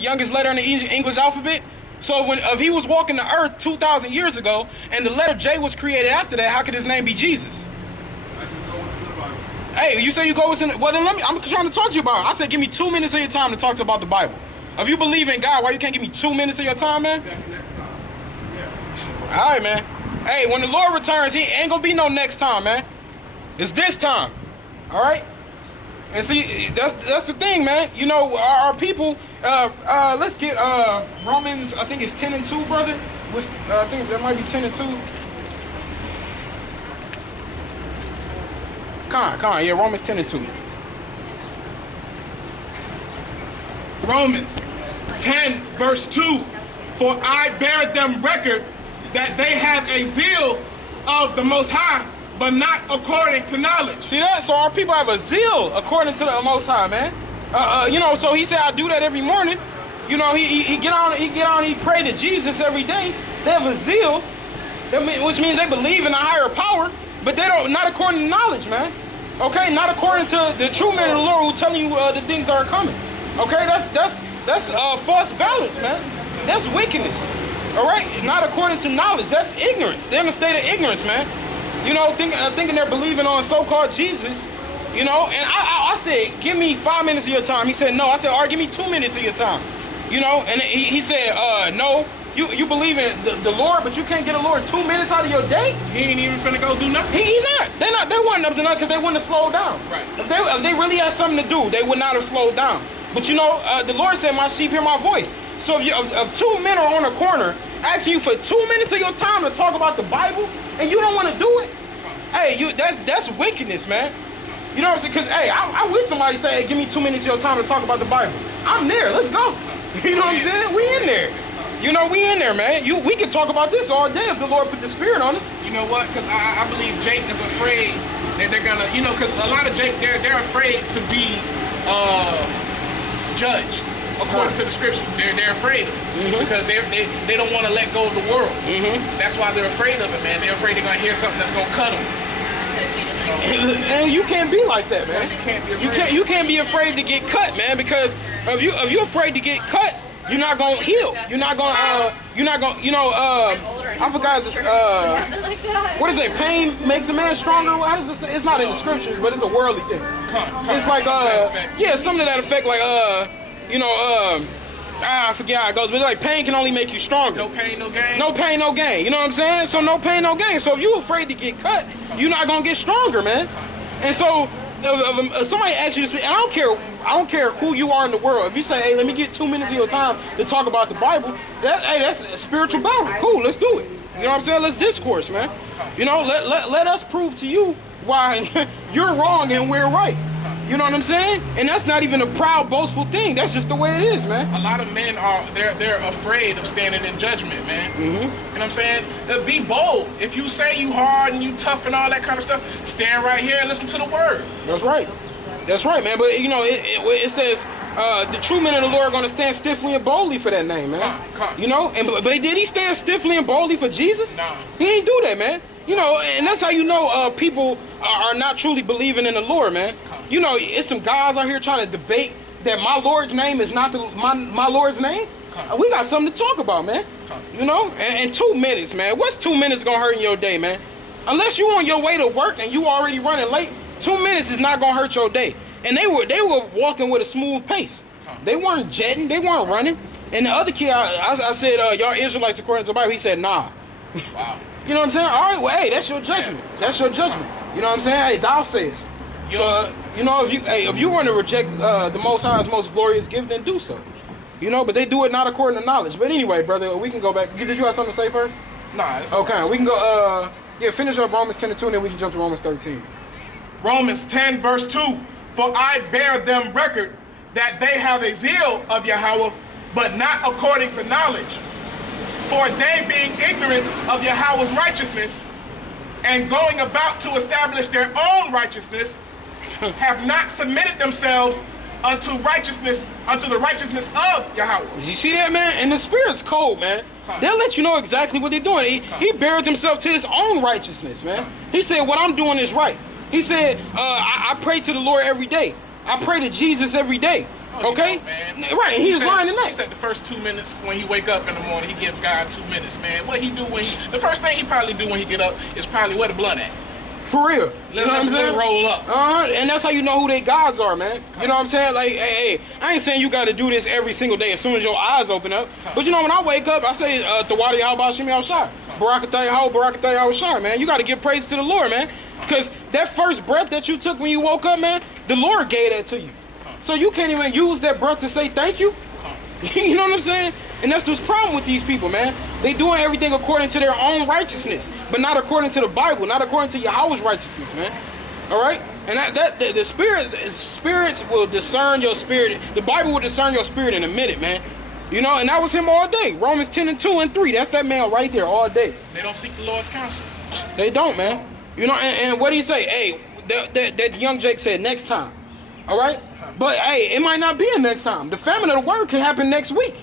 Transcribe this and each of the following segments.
the youngest letter in the English alphabet. So if he was walking the earth 2,000 years ago and the letter J was created after that, how could his name be Jesus? I just go into the Bible. Hey, you say you go within, well then I'm trying to talk to you about it. I said give me 2 minutes of your time to talk to you about the Bible. If you believe in God, why you can't give me 2 minutes of your time, man? That's next time. Yeah. All right, man. Hey, when the Lord returns, he ain't gonna be no next time, man. It's this time. All right? And see, that's the thing, man. You know, our people, let's get Romans, I think it's 10 and 2, brother. I think that might be 10 and 2. Yeah, Romans 10 and 2. Romans 10 verse 2. For I bear them record that they have a zeal of the Most High, but not according to knowledge. See that? So our people have a zeal according to the Most High, man. You know, so he said I do that every morning. You know, he get on, he pray to Jesus every day. They have a zeal, which means they believe in a higher power, but they don't, not according to knowledge, man. Okay, not according to the true men of the Lord who telling you the things that are coming. Okay, that's false balance, man. That's wickedness. All right, not according to knowledge. That's ignorance. They're in a state of ignorance, man. You know, thinking they're believing on so-called Jesus. You know, and I said, give me 5 minutes of your time. He said, no. I said, all right, give me 2 minutes of your time. You know, and he said, no. You believe in the Lord, but you can't get the Lord 2 minutes out of your day? He ain't even finna go do nothing. He's not. They weren't up to nothing because they wouldn't have slowed down. Right. If they really had something to do, they would not have slowed down. But you know, the Lord said, my sheep hear my voice. So if 2 men are on a corner asking you for 2 minutes of your time to talk about the Bible, and you don't want to do it, hey, that's wickedness, man. You know what I'm saying? Because, hey, I wish somebody say, hey, give me 2 minutes of your time to talk about the Bible. I'm there. Let's go. You know what I'm saying? We in there. You know, we in there, man. We can talk about this all day if the Lord put the Spirit on us. You know what? Because I believe Jake is afraid that they're gonna, you know, because a lot of Jake, they're afraid to be judged according to the Scripture. They're afraid of it because they don't want to let go of the world. That's why they're afraid of it, man. They're afraid they're gonna hear something that's gonna cut them. And you can't be like that, man. You can't be afraid. You can't be afraid to get cut, man. Because if you're afraid to get cut, you're not gonna heal. You're not gonna. You know. I forgot this. What is it? Pain makes a man stronger. How does this? It's not in the scriptures, but it's a worldly thing. It's like yeah, something to that effect. Like you know I forget how it goes, but like pain can only make you stronger. No pain, no gain. No pain, no gain. You know what I'm saying? So no pain, no gain. So if you're afraid to get cut, you're not gonna get stronger, man. And so if somebody asks you to speak, and I don't care who you are in the world. If you say, hey, let me get 2 minutes of your time to talk about the Bible, that's a spiritual battle. Cool, let's do it. You know what I'm saying? Let's discourse, man. You know, let us prove to you why you're wrong and we're right. You know what I'm saying? And that's not even a proud, boastful thing. That's just the way it is, man. A lot of men they're afraid of standing in judgment, man. You know what I'm saying? Be bold. If you say you hard and you tough and all that kind of stuff, stand right here and listen to the word. That's right. That's right, man. But you know, it says the true men of the Lord are going to stand stiffly and boldly for that name, man. You know, but did he stand stiffly and boldly for Jesus? No. He ain't do that, man. You know, and that's how you know people are not truly believing in the Lord, man. You know, it's some guys out here trying to debate that my Lord's name is not my Lord's name. We got something to talk about, man. You know, and 2 minutes, man. What's 2 minutes gonna hurt in your day, man? Unless you on your way to work and you already running late, 2 minutes is not gonna hurt your day. And they were walking with a smooth pace. They weren't jetting, they weren't running. And the other kid, I said, y'all Israelites according to the Bible. He said, nah. Wow. You know what I'm saying? All right, well, hey, that's your judgment. That's your judgment. You know what I'm saying? Hey, thou sayest. So, you know, if you want to reject the Most High's most glorious gift, then do so. You know, but they do it not according to knowledge. But anyway, brother, we can go back. Did you have something to say first? Nah. It's okay, we can go, finish up Romans 10 and 2, and then we can jump to Romans 13. Romans 10 verse 2. For I bear them record that they have a zeal of Yahweh, but not according to knowledge. For they, being ignorant of Yahweh's righteousness, and going about to establish their own righteousness, have not submitted themselves unto the righteousness of Yahweh. You see that, man? And the Spirit's cold, man. They'll let you know exactly what they're doing. He buried himself to his own righteousness, man. He said, what I'm doing is right. He said, I pray to the Lord every day. I pray to Jesus every day. Okay? Man. Right, and he was said, lying in that. He said the first 2 minutes when he wake up in the morning, he give God 2 minutes, man. What he do the first thing he probably do when he get up is probably where the blood at. For real. Let it roll up. And that's how you know who they gods are, man. You know what I'm saying? Like, hey, I ain't saying you got to do this every single day as soon as your eyes open up. But you know, when I wake up, I say, Tawadi Yahweh Shimi Al-Shai. Barakatah Yahweh, Barakatah Yahweh, man. You got to give praise to the Lord, man. Because that first breath that you took when you woke up, man, the Lord gave that to you. So you can't even use that breath to say thank you. You know what I'm saying? And that's the problem with these people, man. They doing everything according to their own righteousness, but not according to the Bible, not according to Yahweh's righteousness, man. All right? And the spirits will discern your spirit. The Bible will discern your spirit in a minute, man. You know, and that was him all day. Romans 10 and 2 and 3. That's that man right there all day. They don't seek the Lord's counsel. They don't, man. You know, and what do he say? Hey, that young Jake said next time. All right? But, hey, it might not be a next time. The famine of the word can happen next week.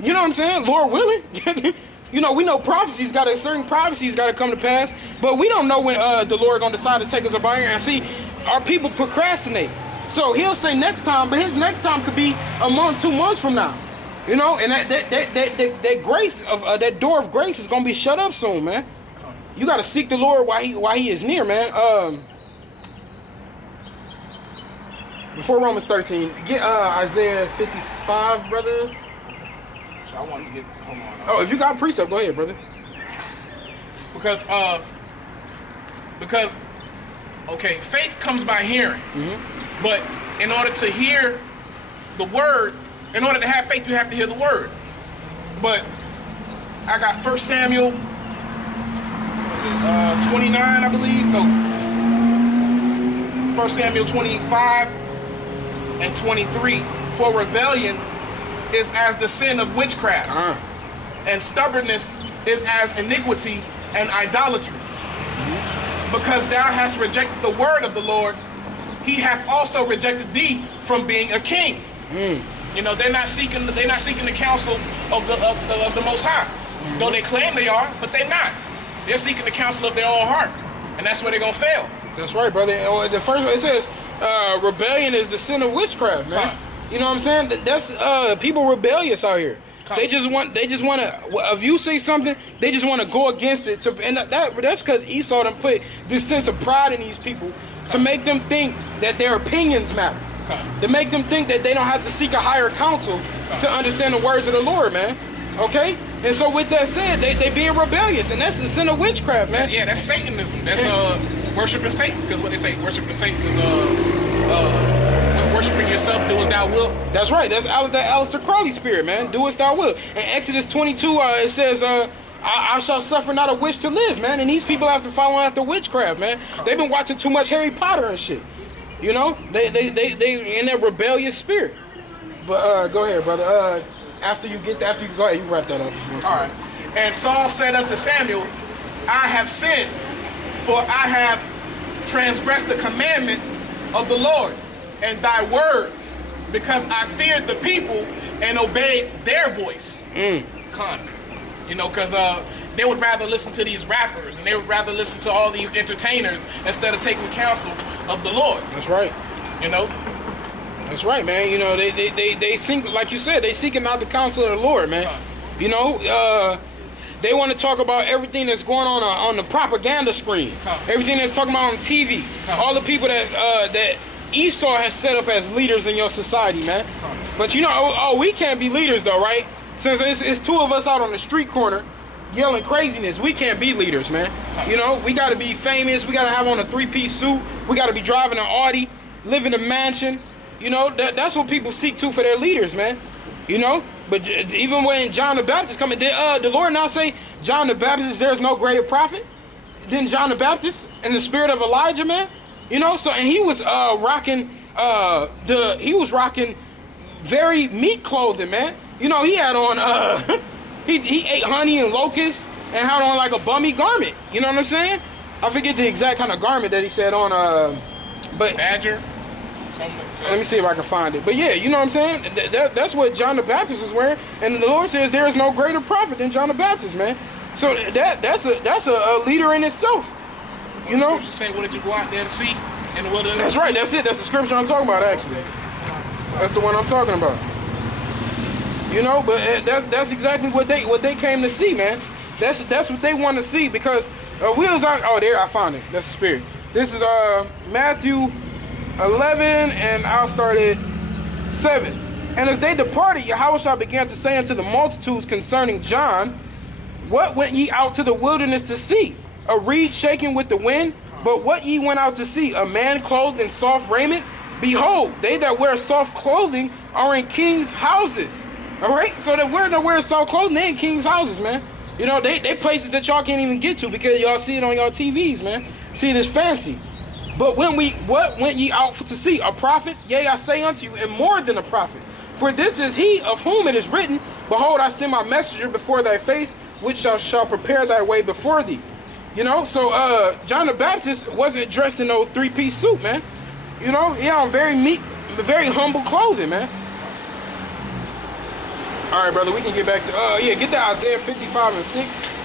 You know what I'm saying? Lord willing. You know, we know certain prophecies got to come to pass, but we don't know when the Lord going to decide to take us up out here. And see, our people procrastinate. So he'll say next time, but his next time could be a month, 2 months from now. You know, and that grace of that door of grace is going to be shut up soon, man. You got to seek the Lord while he is near, man. Before Romans 13, get Isaiah 55, brother. So I wanted to get, hold on. Oh, if you got precept, go ahead, brother. Because okay, faith comes by hearing. Mm-hmm. But in order to hear the word, in order to have faith, you have to hear the word. But I got 1 Samuel 29, I believe. No. 1 Samuel 25 and 23. For rebellion is as the sin of witchcraft, and stubbornness is as iniquity and idolatry. Mm-hmm. Because thou hast rejected the word of the Lord, he hath also rejected thee from being a king. Mm. You know, they're not seeking the counsel of the Most High. Mm-hmm. Though they claim they are, but they're not. They're seeking the counsel of their own heart, and that's where they're gonna fail. That's right, brother. The first one, it says rebellion is the sin of witchcraft, man. You know what I'm saying? That's people rebellious out here. They just want to. If you say something, they just want to go against it. And that's because Esau done put this sense of pride in these people to make them think that their opinions matter. To make them think that they don't have to seek a higher counsel to understand the words of the Lord, man. Okay? And so with that said, they being rebellious, and that's the sin of witchcraft, man. Yeah, that's Satanism. That's worshiping Satan, because what they say, worshiping Satan is worshiping yourself, do as thou wilt. That's right. That's that Aleister Crowley spirit, man. Do as thou wilt. In Exodus 22, it says, I shall suffer not a witch to live, man. And these people have to follow after witchcraft, man. They've been watching too much Harry Potter and shit. You know, they in their rebellious spirit. But go ahead, brother. After you go ahead, you wrap that up. All right. And Saul said unto Samuel, I have sinned, for I have transgressed the commandment of the Lord and thy words, because I feared the people and obeyed their voice. You know, because they would rather listen to these rappers, and they would rather listen to all these entertainers instead of taking counsel of the Lord. That's right. You know? That's right, man. You know, they seek, like you said, they seeking out the counsel of the Lord, man. You know, they want to talk about everything that's going on the propaganda screen, everything that's talking about on TV, all the people that Esau has set up as leaders in your society, man. But you know, we can't be leaders though, right? Since it's two of us out on the street corner yelling craziness, we can't be leaders, man. You know, we got to be famous. We got to have on a 3-piece suit. We got to be driving an Audi, live in a mansion. You know, that's what people seek to for their leaders, man. You know, but even when John the Baptist coming, did the Lord not say, John the Baptist, there's no greater prophet than John the Baptist in the spirit of Elijah, man? You know, so, and he was rocking very meat clothing, man. You know, he had on he ate honey and locusts and had on like a bummy garment. You know what I'm saying? I forget the exact kind of garment that he said on but badger. Let me see if I can find it. But yeah, you know what I'm saying? That's what John the Baptist was wearing, and the Lord says there is no greater prophet than John the Baptist, man. So that's a leader in itself. You know? Say, what did you go out there to see in the wilderness? That's right. That's it. That's the scripture I'm talking about, actually. That's the one I'm talking about. You know, but that's exactly what they came to see, man. That's what they want to see, because wheels are. Oh, there, I found it. That's the spirit. This is Matthew 11, and I'll start at 7. And as they departed, Yahushua began to say unto the multitudes concerning John, what went ye out to the wilderness to see? A reed shaking with the wind? But what ye went out to see? A man clothed in soft raiment? Behold, they that wear soft clothing are in kings' houses. All right? So that wear soft clothing, they in kings' houses, man. You know, they places that y'all can't even get to because y'all see it on y'all TVs, man. See it as fancy. But what went ye out to see? A prophet? Yea, I say unto you, and more than a prophet. For this is he of whom it is written, behold, I send my messenger before thy face, which shall prepare thy way before thee. You know, so John the Baptist wasn't dressed in no 3-piece suit, man. You know, he had on very meek, very humble clothing, man. All right, brother, we can get back to, yeah, get that Isaiah 55 and 6.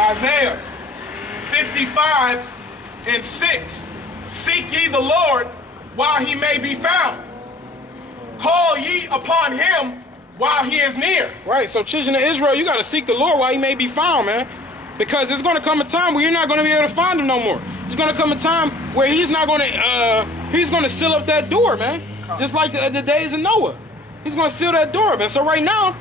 Isaiah 55 and 6. Seek ye the Lord while he may be found. Call ye upon him while he is near. Right, so children of Israel, you got to seek the Lord while he may be found, man. Because there's going to come a time where you're not going to be able to find him no more. There's going to come a time where he's not going to, he's going to seal up that door, man. Just like the days of Noah. He's going to seal that door, man. So right now,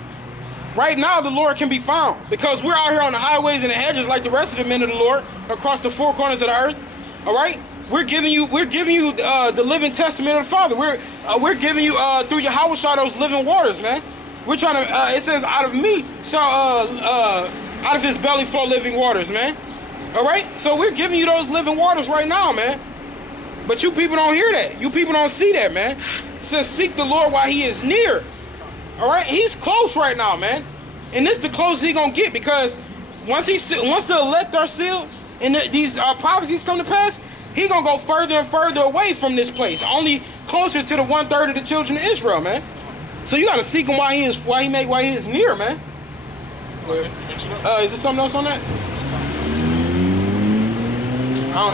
the Lord can be found, because we're out here on the highways and the hedges like the rest of the men of the Lord across the four corners of the earth. All right, we're giving you the living testament of the Father. We're giving you through Yahushua those living waters, man. We're trying to. It says, out of me shall out of his belly flow living waters, man. All right, so we're giving you those living waters right now, man. But you people don't hear that. You people don't see that, man. It says, seek the Lord while he is near. All right, he's close right now, man, and this is the closest he gonna get, because once the elect are sealed and these prophecies come to pass, he gonna go further and further away from this place, only closer to the 1/3 of the children of Israel, man. So you gotta seek him while he is near, man. Is there something else on that?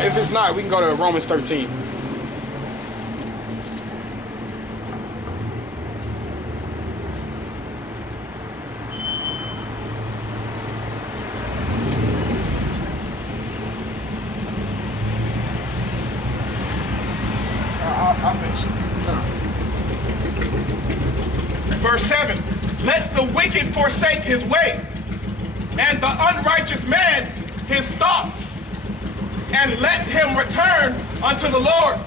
If it's not, we can go to Romans 13. I'll finish it. Verse 7. Let the wicked forsake his way, and the unrighteous man his thoughts, and let him return unto the Lord.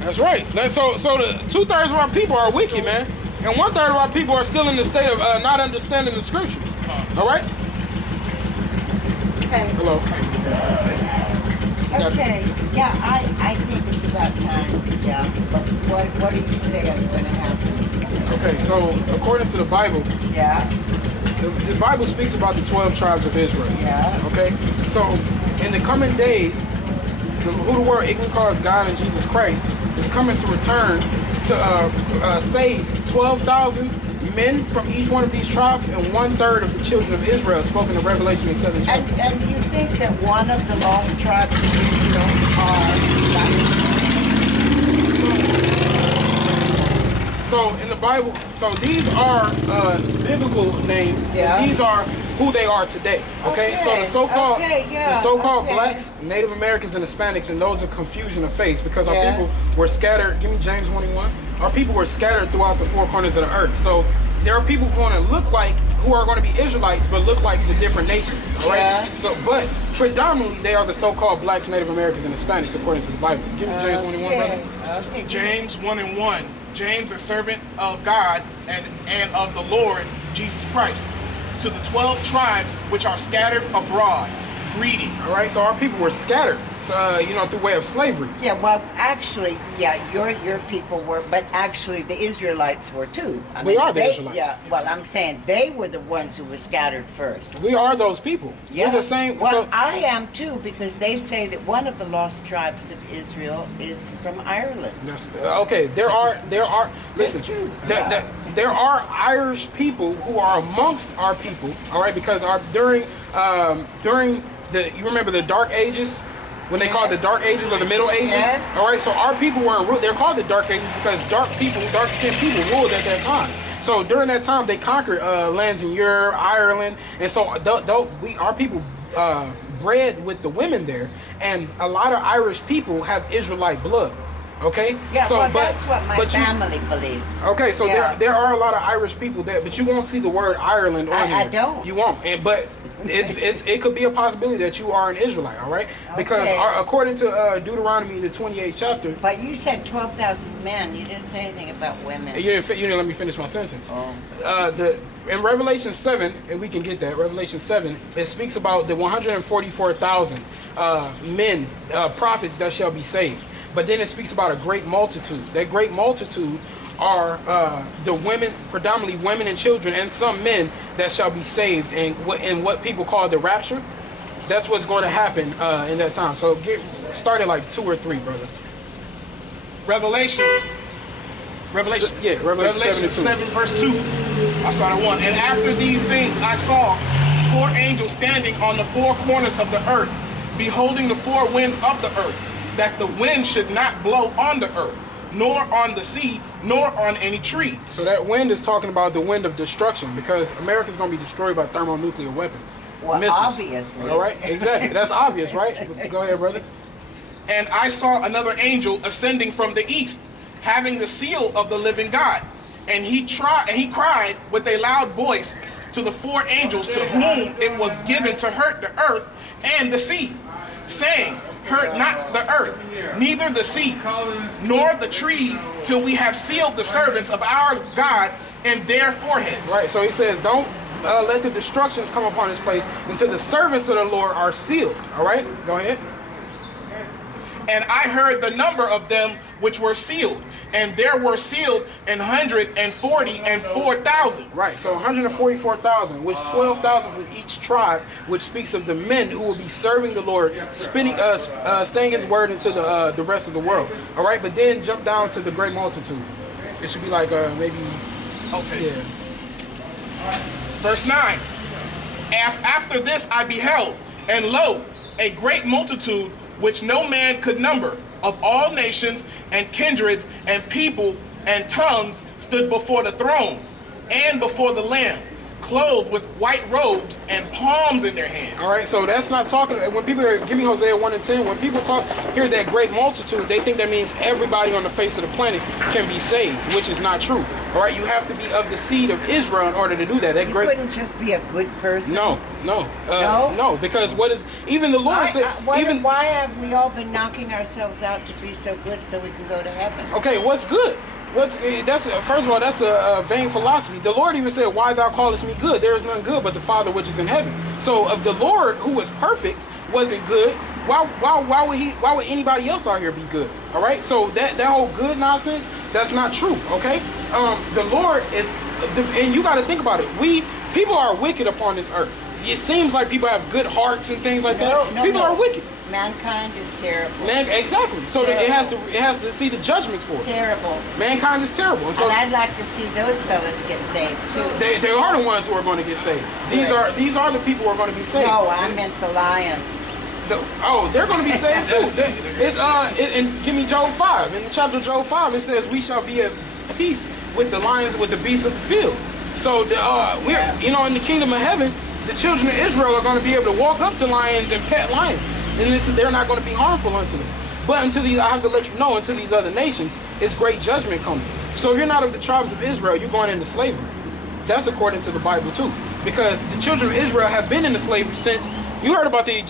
That's right. So the 2/3 of our people are wicked, man, and 1/3 of our people are still in the state of not understanding the scriptures. All right. Okay. Hello. Okay. Yeah, I think it's about time. Yeah. But what do you say is going to happen? Okay. So according to the Bible, Yeah. the Bible speaks about the 12 tribes of Israel. Yeah. Okay. So in the coming days, who the world ignorant calls God and Jesus Christ is coming to return to save 12,000 men from each one of these tribes and 1/3 of the children of Israel, spoken in Revelation in 7 chapter. And you think that one of the lost tribes of Israel So in the Bible, so these are biblical names. Yeah. These are who they are today. Okay. So the so-called blacks, Native Americans, and Hispanics, and those are confusion of face, because our people were scattered. Give me James 1:1. Our people were scattered throughout the four corners of the earth. So there are people who are going to be Israelites, but look like the different nations. All right. Yeah. So, but predominantly they are the so-called blacks, Native Americans, and Hispanics, according to the Bible. Give me James 1:1, brother. Okay. James 1:1. James, a servant of God and of the Lord Jesus Christ, to the 12 tribes which are scattered abroad, greetings. All right, so our people were scattered. you know, through way of slavery. Yeah, well, actually, yeah, your people were, but actually the Israelites were too. I We are the they, Israelites. Yeah, well, I'm saying they were the ones who were scattered first. We are those people. Yeah. We're the same. Well, So, I am too, because they say that one of the lost tribes of Israel is from Ireland. okay, there are listen, true. there are Irish people who are amongst our people, all right, because during the, you remember the Dark Ages, when they called it the Dark Ages or the Middle Ages, Yeah. all right, so our people were they're called the Dark Ages because dark-skinned people ruled at that time. So during that time they conquered lands in Europe, Ireland, and so our people bred with the women there, and a lot of Irish people have Israelite blood. Okay. Yeah, so, well, that's what my but family believes. Okay, so Yeah. there are a lot of Irish people there, but you won't see the word Ireland on here. I don't. You won't. But it could be a possibility that you are an Israelite, all right? Because Okay. according to Deuteronomy, the 28th chapter, But you said 12,000 men. You didn't say anything about women. you didn't let me finish my sentence. Oh. In Revelation 7, and we can get that, Revelation 7, it speaks about the 144,000 men, prophets that shall be saved. But then it speaks about a great multitude. That great multitude are the women, predominantly women and children, and some men that shall be saved, and what people call the rapture. That's what's going to happen in that time. So get started like 2 or 3, brother. Revelation Revelation 7 verse 2. I started 1. And after these things I saw 4 angels standing on the 4 corners of the earth, beholding the 4 winds of the earth, that the wind should not blow on the earth, nor on the sea, nor on any tree. So that wind is talking about the wind of destruction, because America's going to be destroyed by thermonuclear weapons. Well, missiles. obviously. All right, exactly. That's obvious, right? Go ahead, brother. And I saw another angel ascending from the east, having the seal of the living God. And he cried with a loud voice to the 4 angels to whom it was given to hurt the earth and the sea, saying, hurt not the earth, neither the sea, nor the trees, till we have sealed the servants of our God in their foreheads. Right, so he says, don't let the destructions come upon this place until the servants of the Lord are sealed. All right, go ahead. And I heard the number of them which were sealed, and there were sealed 144,000. Right, so 144,000, which 12,000 for each tribe, which speaks of the men who will be serving the Lord, saying His word into the rest of the world. All right, but then jump down to the great multitude. It should be like maybe. Okay. Yeah. Verse 9. After this I beheld, and lo, a great multitude which no man could number, of all nations and kindreds and people and tongues, stood before the throne and before the Lamb, clothed with white robes and palms in their hands. All right, so that's not talking. When people give me Hosea 1 and 10, when people hear that great multitude, they think that means everybody on the face of the planet can be saved, which is not true. All right, you have to be of the seed of Israel in order to do that. You couldn't just be a good person. No, because what is even the Lord said? Why have we all been knocking ourselves out to be so good so we can go to heaven? Okay, what's good? First of all, that's a vain philosophy. The Lord even said, "Why thou callest me good? There is none good but the Father which is in heaven." So, if the Lord, who was perfect, wasn't good, why would anybody else out here be good? All right. So that whole good nonsense, that's not true. Okay. The Lord is, and you got to think about it. People are wicked upon this earth. It seems like people have good hearts and things like that. People are wicked. Mankind is terrible. Exactly. So Terrible. it has to see the judgments for it. Terrible. Mankind is terrible. And I'd like to see those fellas get saved too. They are the ones who are going to get saved. These are the people who are going to be saved. No, I meant the lions. They're going to be saved too. Give me Job 5. In the chapter of Job 5, it says, "We shall be at peace with the lions, with the beasts of the field." So in the kingdom of heaven, the children of Israel are going to be able to walk up to lions and pet lions, and they're not going to be harmful unto them. But I have to let you know, unto these other nations, it's great judgment coming. So if you're not of the tribes of Israel, you're going into slavery. That's according to the Bible too, because the children of Israel have been into slavery since. You heard about the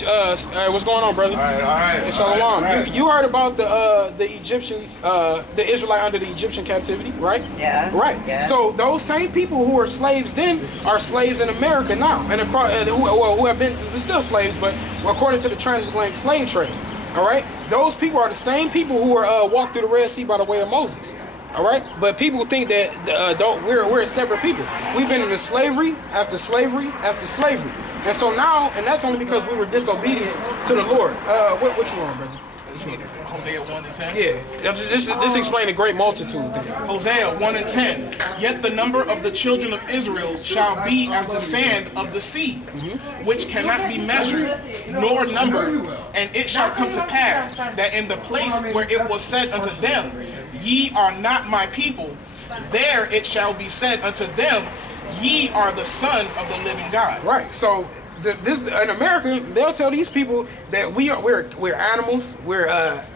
what's going on, brother? All right. Shalom. All right. You heard about the Egyptians, the Israelite under the Egyptian captivity, right? Yeah. Right. Yeah. So those same people who were slaves then are slaves in America now, and who have been still slaves, but according to the transatlantic slave trade. All right, those people are the same people who were walked through the Red Sea by the way of Moses. All right, but people think that we're separate people. We've been into slavery after slavery after slavery, and so now, and that's only because we were disobedient to the Lord. What you want, brother? Hosea 1 and 10. Yeah, this explain a great multitude. Hosea 1 and 10. Yet the number of the children of Israel shall be as the sand of the sea, which cannot be measured nor numbered. And it shall come to pass that in the place where it was said unto them, ye are not my people, there it shall be said unto them, ye are the sons of the living God. Right. So this in America, they'll tell these people that we're animals, we're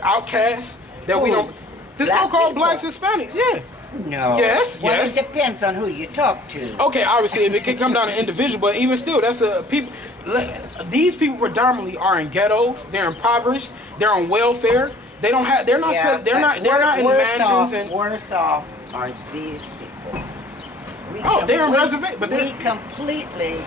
outcasts, that we don't. The so-called blacks, Hispanics, yeah. No. Yes. Well, yes. it depends on who you talk to. Okay, obviously it can come down to individual, but even still, that's a people. These people predominantly are in ghettos. They're impoverished. They're on welfare. They don't have. They're not. Yeah, They're not in mansions and. Worse off are these people. They're in reservation, but we completely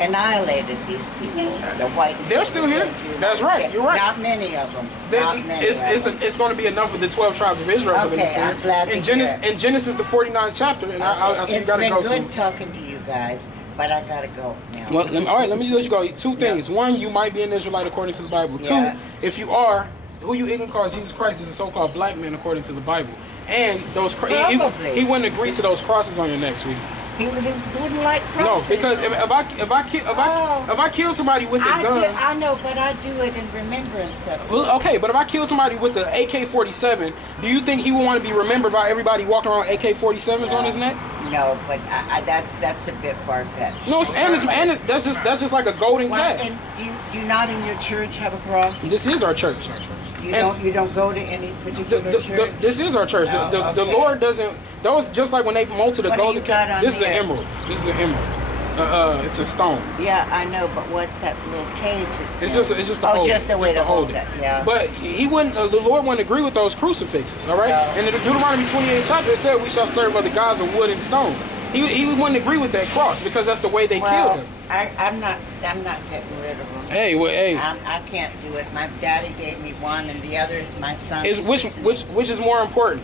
annihilated these people. The white. They're still here. That's right. You're right. Not many of them. Not many. It's going to be enough of the 12 tribes of Israel for them to Okay, I'm glad to hear. In Genesis, the 49th chapter, and I see you It's got to been go. good talking to you guys, but I gotta go now. Well, all right, let me let you go. Two things. One, you might be an Israelite according to the Bible. Yeah. Two, if you are, who you even call Jesus Christ is a so-called black man according to the Bible. And those he wouldn't agree to those crosses on your neck, sweetie. He wouldn't like crosses. No, because if I kill somebody with a gun, I know, but I do it in remembrance of. Well, okay, but if I kill somebody with the AK-47, do you think he would want to be remembered by everybody walking around AK-47s on his neck? No, but that's a bit far-fetched. No, that's just like a golden calf. And do you not in your church have a cross? This is our church. You don't go to any particular church? This is our church. Oh, the okay. Lord doesn't. Those just like when they molted the golden calf. This is an emerald. This is an emerald. It's a stone. Yeah, I know, but what's that little cage? It's just a hold. Just a way to hold it. Yeah. But he wouldn't. The Lord wouldn't agree with those crucifixes. All right. No. And in the Deuteronomy 28 chapter, it said we shall serve other gods of wood and stone. He wouldn't agree with that cross because that's the way they killed him. I'm not getting rid of them. Hey. I can't do it. My daddy gave me one, and the other is my son. Which is more important?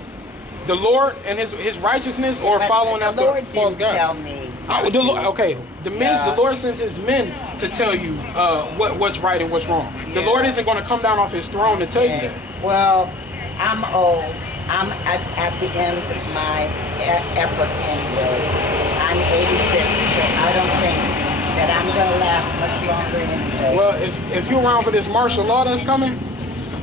The Lord and his righteousness, or following after false God? Tell me. The Lord sends his men to tell you what's right and what's wrong. Yeah. The Lord isn't going to come down off his throne to tell you that. Well, I'm old. I'm at the end of my epoch anyway. I'm 86, so I don't think that I'm going to last much longer anyway. Well, if you're around for this martial law that's coming,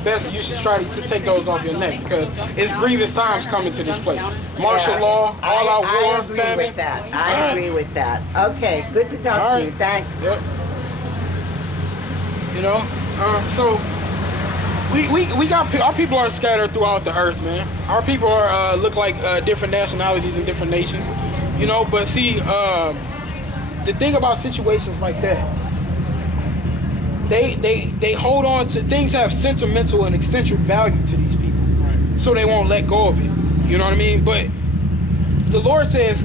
best you should try to take those off your neck because it's grievous times coming to this place. Martial law, all-out war, famine. I agree with that. Okay, good to talk to you. Thanks. Yep. You know, so we got our people are scattered throughout the earth, man. Our people are look like different nationalities and different nations. You know, but see, the thing about situations like that. They hold on to things that have sentimental and eccentric value to these people, so they won't let go of it. You know what I mean? But the Lord says,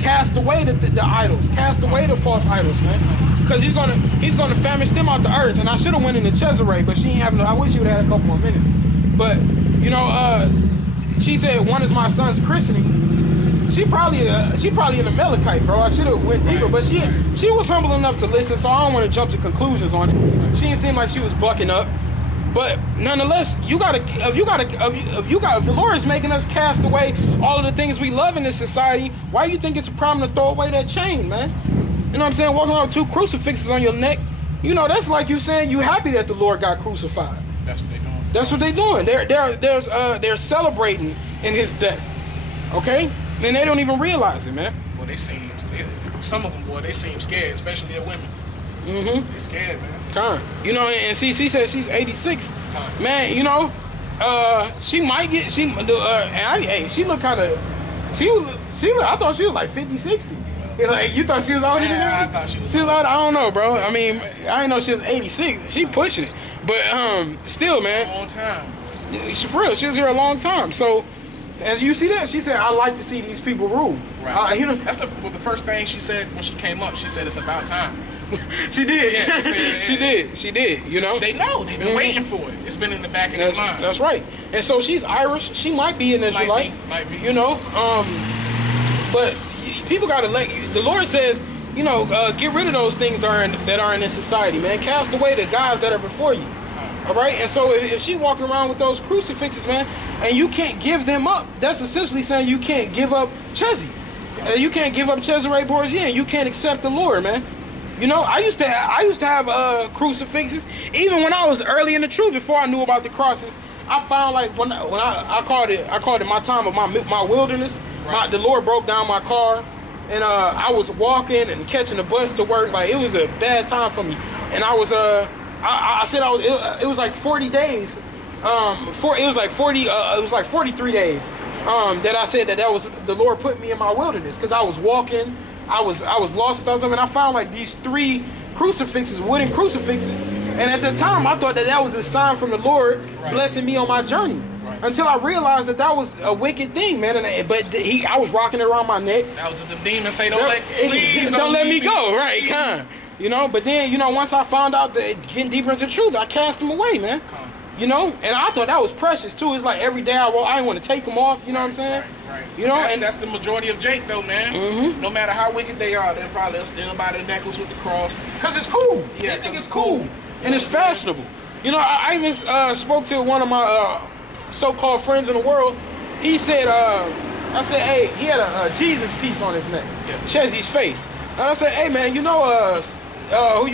cast away the idols, cast away the false idols, man, because He's gonna famish them out the earth. And I should have went into Cesare, but she ain't having. I wish you would have had a couple more minutes. But you know, she said one is my son's christening. She probably an Amalekite, bro. I should have went deeper, but she was humble enough to listen, so I don't want to jump to conclusions on it. She didn't seem like she was bucking up, but nonetheless, if the Lord is making us cast away all of the things we love in this society, why do you think it's a problem to throw away that chain, man? You know what I'm saying? Walking around with 2 crucifixes on your neck, you know that's like you saying you happy that the Lord got crucified. That's what they're doing. That's what they're doing. They're celebrating in His death. Okay. And they don't even realize it, man. Well, some of them, boy, they seem scared, especially the women. Mm-hmm. They're scared, man. Con. You know, and see, she said she's 86. Con. Man, you know, she might get, she looked kind of, I thought she was like 50, 60. Like, you thought she was older than that? I thought she was older. I don't know, bro. I mean, I didn't know she was 86. She pushing it. But, still, man. A long time. For real, she was here a long time. So, as you see that, she said, I like to see these people rule. Right. That's the first thing she said when she came up. She said, it's about time. She did. Yeah, she said- She did. She did. You know. They know. They've been waiting for it. It's been in the back of their mind. That's right. And so she's Irish. She might be an Israelite. Might be. You know. But people gotta let you. The Lord says, you know, get rid of those things that are in this society, man. Cast away the gods that are before you. All right. And so if she walking around with those crucifixes, man, and you can't give them up, that's essentially saying you can't give up Chezzy. You can't give up Cesare Borgia, and you can't accept the Lord, man. You know, I used to have crucifixes even when I was early in the truth. Before I knew about the crosses, I found like when I called it my time of my wilderness. Right. The Lord broke down my car, and I was walking and catching a bus to work. Like, it was a bad time for me, and I was I said it was like 40 days. It was like 43 days. That I said that was the Lord put me in my wilderness, because I was walking, I was lost without something, and I found like these 3 crucifixes, wooden crucifixes, and at the time I thought that was a sign from the Lord blessing me on my journey. Right. Until I realized that was a wicked thing, man. I was rocking it around my neck. That was just the demon say, please don't let me go, right? You know, but then, you know, once I found out that getting deeper into the truth, I cast them away, man. You know, and I thought that was precious too. It's like every day I didn't want to take them off. You know what I'm saying? Right. You know, and that's the majority of Jake, though, man. No matter how wicked they are, they'll still buy the necklace with the cross. Because it's cool. Yeah, they think it's cool. And it's fashionable. You know, I even spoke to one of my so-called friends in the world. He said, I said, hey, he had a Jesus piece on his neck. Yeah. Chezzy's face. And I said, hey, man, you know who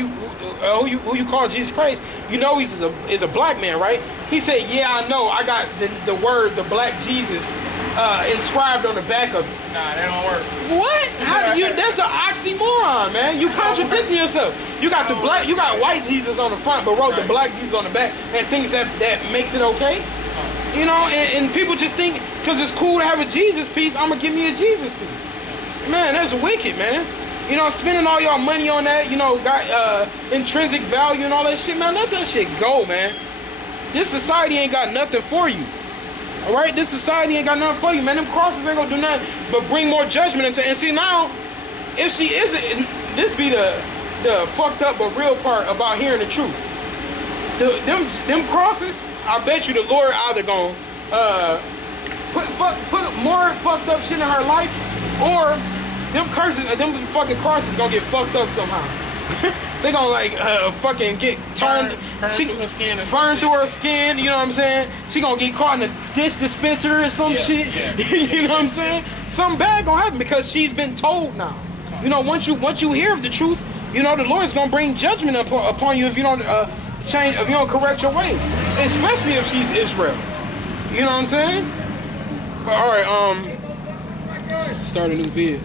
you call Jesus Christ? You know he's a black man, right? He said, yeah, I know. I got the word, the black Jesus, inscribed on the back of it. Nah, that don't work. What? That's an oxymoron, man. You contradicting yourself. You got you got white Jesus on the front, but wrote the black Jesus on the back, and thinks that makes it okay. You know, and people just think because it's cool to have a Jesus piece, I'm gonna give me a Jesus piece. Man, that's wicked, man. You know, spending all your money on that, you know, got intrinsic value and all that shit, man. Let that shit go, man. This society ain't got nothing for you. All right, this society ain't got nothing for you, man. Them crosses ain't gonna do nothing but bring more judgment into. And see, now, if she isn't, this be the fucked up but real part about hearing the truth. Them crosses, I bet you the Lord either gonna put more fucked up shit in her life, or them fucking crosses gonna get fucked up somehow. They gonna like fucking get turned, burn through her skin, or burn through her skin. You know what I'm saying? She gonna get caught in a dish dispenser or some shit. Yeah. You know what I'm saying? Something bad gonna happen because she's been told now. You know, once you hear of the truth, you know the Lord's gonna bring judgment upon you if you don't change, if you don't correct your ways, especially if she's Israel. You know what I'm saying? All right, start a new vid.